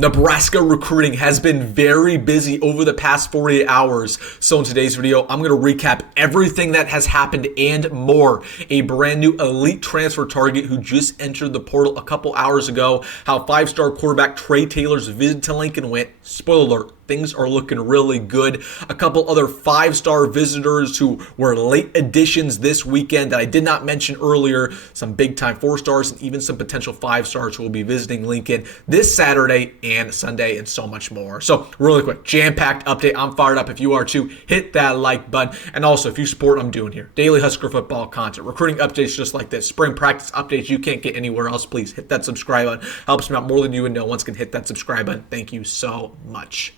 Nebraska recruiting has been very busy over the past 48 hours. So in today's video, I'm going to recap everything that has happened and more. A brand new elite transfer target who just entered the portal a couple hours ago. How five-star quarterback Trae Taylor's visit to Lincoln went. Spoiler alert, things are looking really good. A couple other five-star visitors who were late additions this weekend that I did not mention earlier. Some big-time four-stars and even some potential five-stars who will be visiting Lincoln this Saturday and Sunday and so much more. So really quick, jam-packed update. I'm fired up. If you are too, hit that like button. And also, if you support what I'm doing here, daily Husker football content, recruiting updates just like this, spring practice updates you can't get anywhere else, please hit that subscribe button. Helps me out more than you would know. Once again, hit that subscribe button. Thank you so much.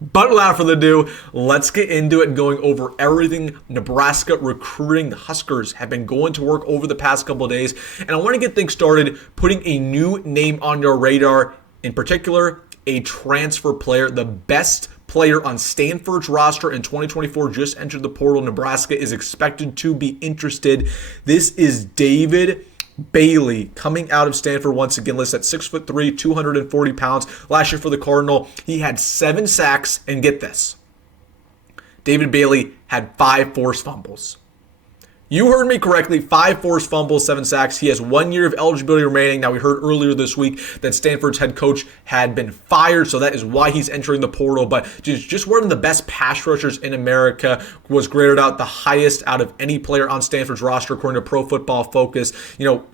But without further ado, let's get into it, going over everything Nebraska recruiting. The Huskers have been going to work over the past couple of days, and I want to get things started putting a new name on your radar, in particular, a transfer player, the best player on Stanford's roster in 2024, just entered the portal. Nebraska is expected to be interested. This is David Bailey, coming out of Stanford once again, listed at 6'3", 240 pounds. Last year for the Cardinal, he had 7 sacks, and get this, David Bailey had 5 forced fumbles. You heard me correctly, 5 forced fumbles, 7 sacks. He has 1 year of eligibility remaining. Now, we heard earlier this week that Stanford's head coach had been fired, so that is why he's entering the portal. But just one of the best pass rushers in America, was graded out the highest out of any player on Stanford's roster, according to Pro Football Focus.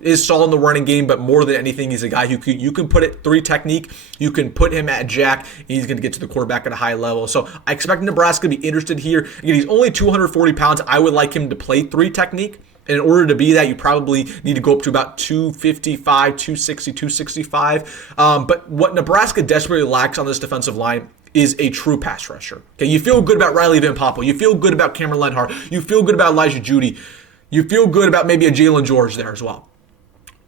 Is solid in the running game, but more than anything, he's a guy who you can put it 3 technique, you can put him at jack, and he's going to get to the quarterback at a high level. So I expect Nebraska to be interested here. Again, he's only 240 pounds. I would like him to play 3 technique. And in order to be that, you probably need to go up to about 255, 260, 265. But what Nebraska desperately lacks on this defensive line is a true pass rusher. Okay, you feel good about Riley Van Poppel. You feel good about Cameron Lenhart. You feel good about Elijah Judy. You feel good about maybe a Jalen George there as well.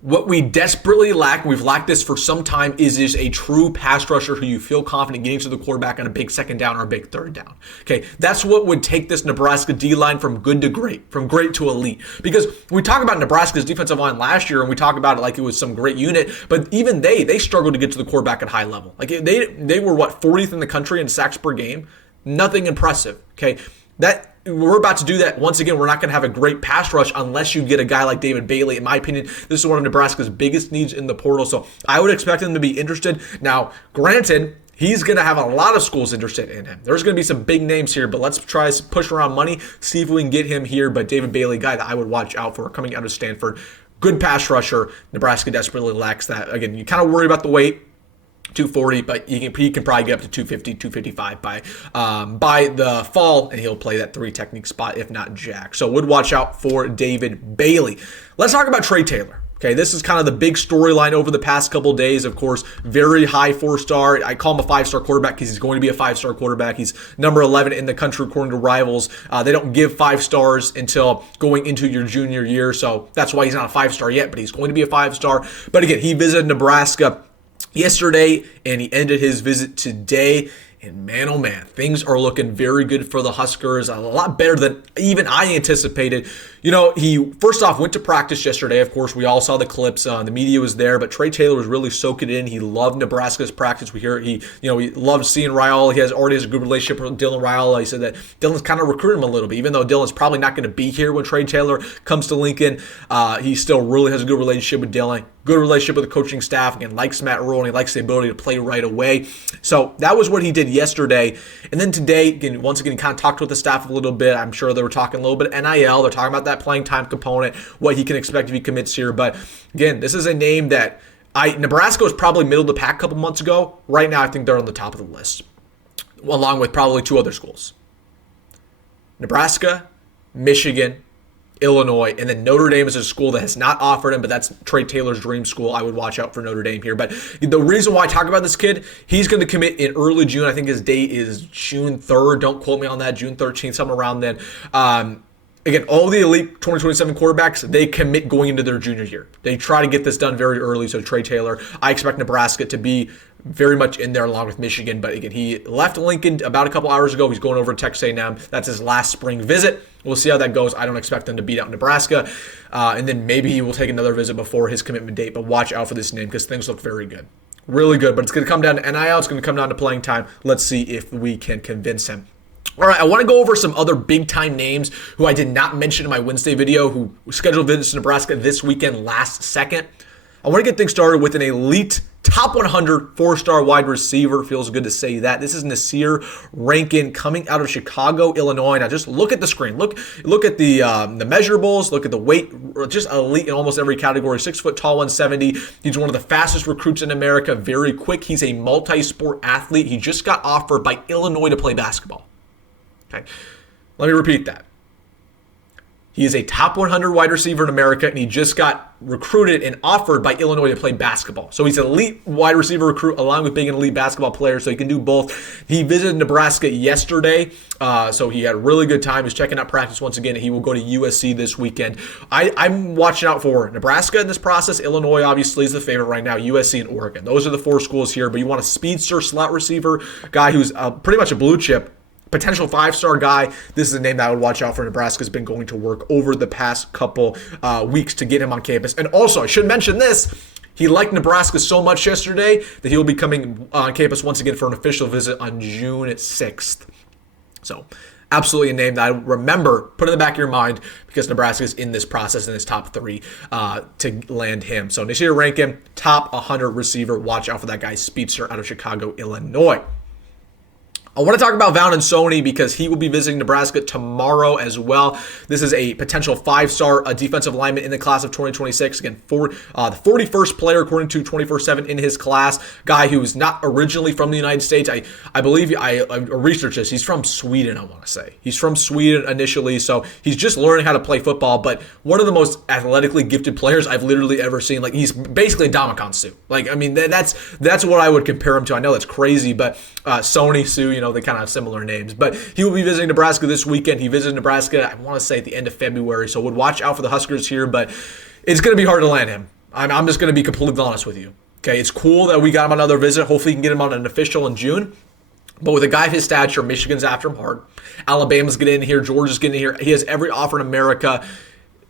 What we desperately lack, we've lacked this for some time, is a true pass rusher who you feel confident getting to the quarterback on a big second down or a big third down. Okay, that's what would take this Nebraska D-line from good to great, from great to elite. Because we talk about Nebraska's defensive line last year, and we talk about it like it was some great unit, but even they struggled to get to the quarterback at high level. Like they were 40th in the country in sacks per game? Nothing impressive. Okay, we're about to do that. Once again, we're not going to have a great pass rush unless you get a guy like David Bailey. In my opinion, this is one of Nebraska's biggest needs in the portal, so I would expect him to be interested. Now, granted, he's going to have a lot of schools interested in him. There's going to be some big names here, but let's try to push around money, see if we can get him here. But David Bailey, guy that I would watch out for coming out of Stanford. Good pass rusher. Nebraska desperately lacks that. Again, you kind of worry about the weight. 240, but he can probably get up to 250, 255 by the fall, and he'll play that 3 technique spot, if not jack. So would watch out for David Bailey. Let's talk about Trae Taylor. Okay, this is kind of the big storyline over the past couple of days. Of course, very high 4-star. I call him a 5-star quarterback because he's going to be a 5-star quarterback. He's number 11 in the country according to Rivals. They don't give 5 stars until going into your junior year, so that's why he's not a 5-star yet, but he's going to be a 5-star. But again, he visited Nebraska yesterday, and he ended his visit today. And man, oh man, things are looking very good for the Huskers. A lot better than even I anticipated. He first off went to practice yesterday. Of course, we all saw the clips. The media was there, but Trae Taylor was really soaking it in. He loved Nebraska's practice. We hear he loved seeing Raiola. He already has a good relationship with Dylan Raiola. He said that Dylan's kind of recruited him a little bit, even though Dylan's probably not going to be here when Trae Taylor comes to Lincoln. He still really has a good relationship with Dylan. Good relationship with the coaching staff. Again, likes Matt Rhule, and he likes the ability to play right away. So that was what he did yesterday. And then today, again, once again, he kind of talked with the staff a little bit. I'm sure they were talking a little bit of NIL. They're talking about that playing time component, what he can expect if he commits here. But again, this is a name that Nebraska was probably middle of the pack a couple months ago. Right now, I think they're on the top of the list, along with probably 2 other schools. Nebraska, Michigan, Illinois, and then Notre Dame is a school that has not offered him, but that's Trae Taylor's dream school. I would watch out for Notre Dame here. But the reason why I talk about this kid, he's going to commit in early June. I think his date is June 3rd. Don't quote me on that. June 13th, something around then. Again, all the elite 2027 quarterbacks, they commit going into their junior year. They try to get this done very early. So Trae Taylor, I expect Nebraska to be very much in there along with Michigan. But again, he left Lincoln about a couple hours ago. He's going over to Texas A&M. That's his last spring visit. We'll see how that goes. I don't expect them to beat out Nebraska. And then maybe he will take another visit before his commitment date. But watch out for this name because things look very good. Really good, but it's going to come down to NIL. It's going to come down to playing time. Let's see if we can convince him. All right, I want to go over some other big-time names who I did not mention in my Wednesday video who scheduled visits to Nebraska this weekend last second. I want to get things started with an elite top 100 four-star wide receiver. Feels good to say that. This is Nasir Rankin coming out of Chicago, Illinois. Now just look at the screen. Look at the measurables. Look at the weight. Just elite in almost every category. 6 foot tall, 170. He's one of the fastest recruits in America. Very quick. He's a multi-sport athlete. He just got offered by Illinois to play basketball. Okay, let me repeat that. He is a top 100 wide receiver in America, and he just got recruited and offered by Illinois to play basketball. So he's an elite wide receiver recruit along with being an elite basketball player, so he can do both. He visited Nebraska yesterday, so he had a really good time. He's checking out practice once again, and he will go to USC this weekend. I'm watching out for Nebraska in this process. Illinois, obviously, is the favorite right now. USC and Oregon. Those are the 4 schools here, but you want a speedster slot receiver, guy who's pretty much a blue chip, potential 5-star guy. This is a name that I would watch out for. Nebraska's been going to work over the past couple weeks to get him on campus. And also, I should mention this. He liked Nebraska so much yesterday that he will be coming on campus once again for an official visit on June 6th. So, absolutely a name that I remember, put in the back of your mind, because Nebraska is in this process in his top 3 to land him. So, Nasir Rankin, top 100 receiver. Watch out for that guy, speedster out of Chicago, Illinois. I want to talk about Vaughn and Sony because he will be visiting Nebraska tomorrow as well. This is a potential 5-star defensive lineman in the class of 2026. Again, the 41st player according to 24/7 in his class. Guy who is not originally from the United States. I believe I researched this. He's from Sweden, I want to say. He's from Sweden initially, so he's just learning how to play football. But one of the most athletically gifted players I've literally ever seen. Like, he's basically a Domicon Sue. Like, I mean, that's what I would compare him to. I know that's crazy, but Sony Sue, they kind of have similar names. But he will be visiting Nebraska this weekend. He visited Nebraska, I want to say, at the end of February. So would watch out for the Huskers here, but it's going to be hard to land him. I'm just going to be completely honest with you. Okay, it's cool that we got him on another visit. Hopefully, he can get him on an official in June. But with a guy of his stature, Michigan's after him hard. Alabama's getting in here. Georgia's getting in here. He has every offer in America.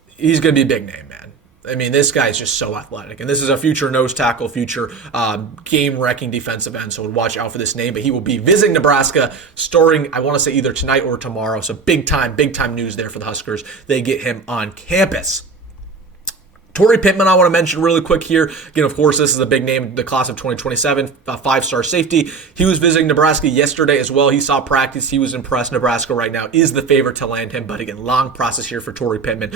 He's going to be a big name, man. I mean, this guy is just so athletic. And this is a future nose tackle, future game-wrecking defensive end. So watch out for this name. But he will be visiting Nebraska starting, I want to say, either tonight or tomorrow. So big time news there for the Huskers. They get him on campus. Torrey Pittman, I want to mention really quick here. Again, of course, this is a big name, the class of 2027, 5-star safety. He was visiting Nebraska yesterday as well. He saw practice. He was impressed. Nebraska right now is the favorite to land him. But again, long process here for Torrey Pittman.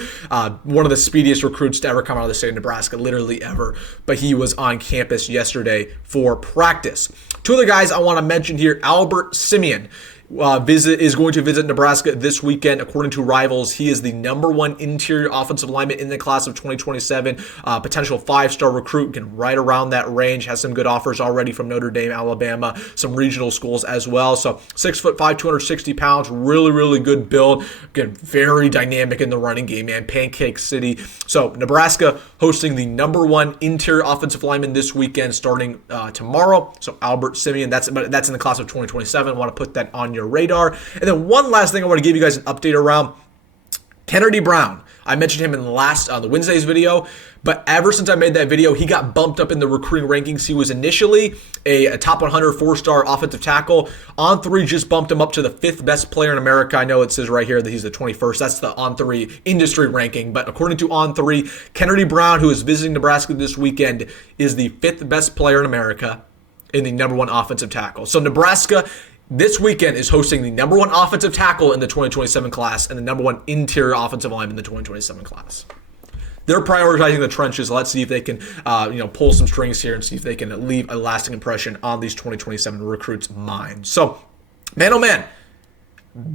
One of the speediest recruits to ever come out of the state of Nebraska, literally ever. But he was on campus yesterday for practice. 2 other guys I want to mention here. Albert Simeon is going to visit Nebraska this weekend. According to Rivals, he is the #1 interior offensive lineman in the class of 2027. Potential 5-star recruit, can right around that range. Has some good offers already from Notre Dame, Alabama, some regional schools as well. So 6'5", 260 pounds, really good build. Again, very dynamic in the running game, man. Pancake City. So Nebraska hosting the #1 interior offensive lineman this weekend, starting tomorrow. So Albert Simeon, that's in the class of 2027. Want to put that on your radar. And then one last thing I want to give you guys an update around. Kennedy Brown. I mentioned him in the Wednesday's video, but ever since I made that video, he got bumped up in the recruiting rankings. He was initially a top 100 4-star offensive tackle. On3 just bumped him up to the 5th best player in America. I know it says right here that he's the 21st. That's the On3 industry ranking. But according to On3, Kennedy Brown, who is visiting Nebraska this weekend, is the 5th best player in America in the #1 offensive tackle. So Nebraska this weekend is hosting the #1 offensive tackle in the 2027 class and the #1 interior offensive lineman in the 2027 class. They're prioritizing the trenches. Let's see if they can pull some strings here and see if they can leave a lasting impression on these 2027 recruits' minds. So, man, oh man,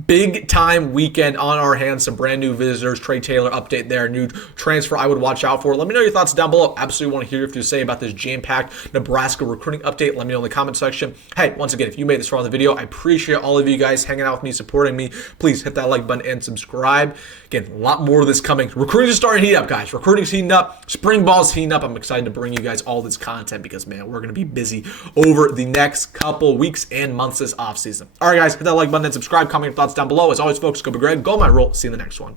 big time weekend on our hands. Some brand new visitors. Trae Taylor update there. New transfer I would watch out for. Let me know your thoughts down below. Absolutely want to hear what you say about this jam-packed Nebraska recruiting update. Let me know in the comment section. Hey, once again, if you made this far in the video, I appreciate all of you guys hanging out with me, supporting me. Please hit that like button and subscribe. Again, a lot more of this coming. Recruiting is starting to heat up, guys. Recruiting's heating up. Spring ball's heating up. I'm excited to bring you guys all this content because, man, we're going to be busy over the next couple weeks and months this offseason. All right, guys, hit that like button and subscribe. Comment your thoughts down below. As always, folks, go Big Red, go my Rhule. See you in the next one.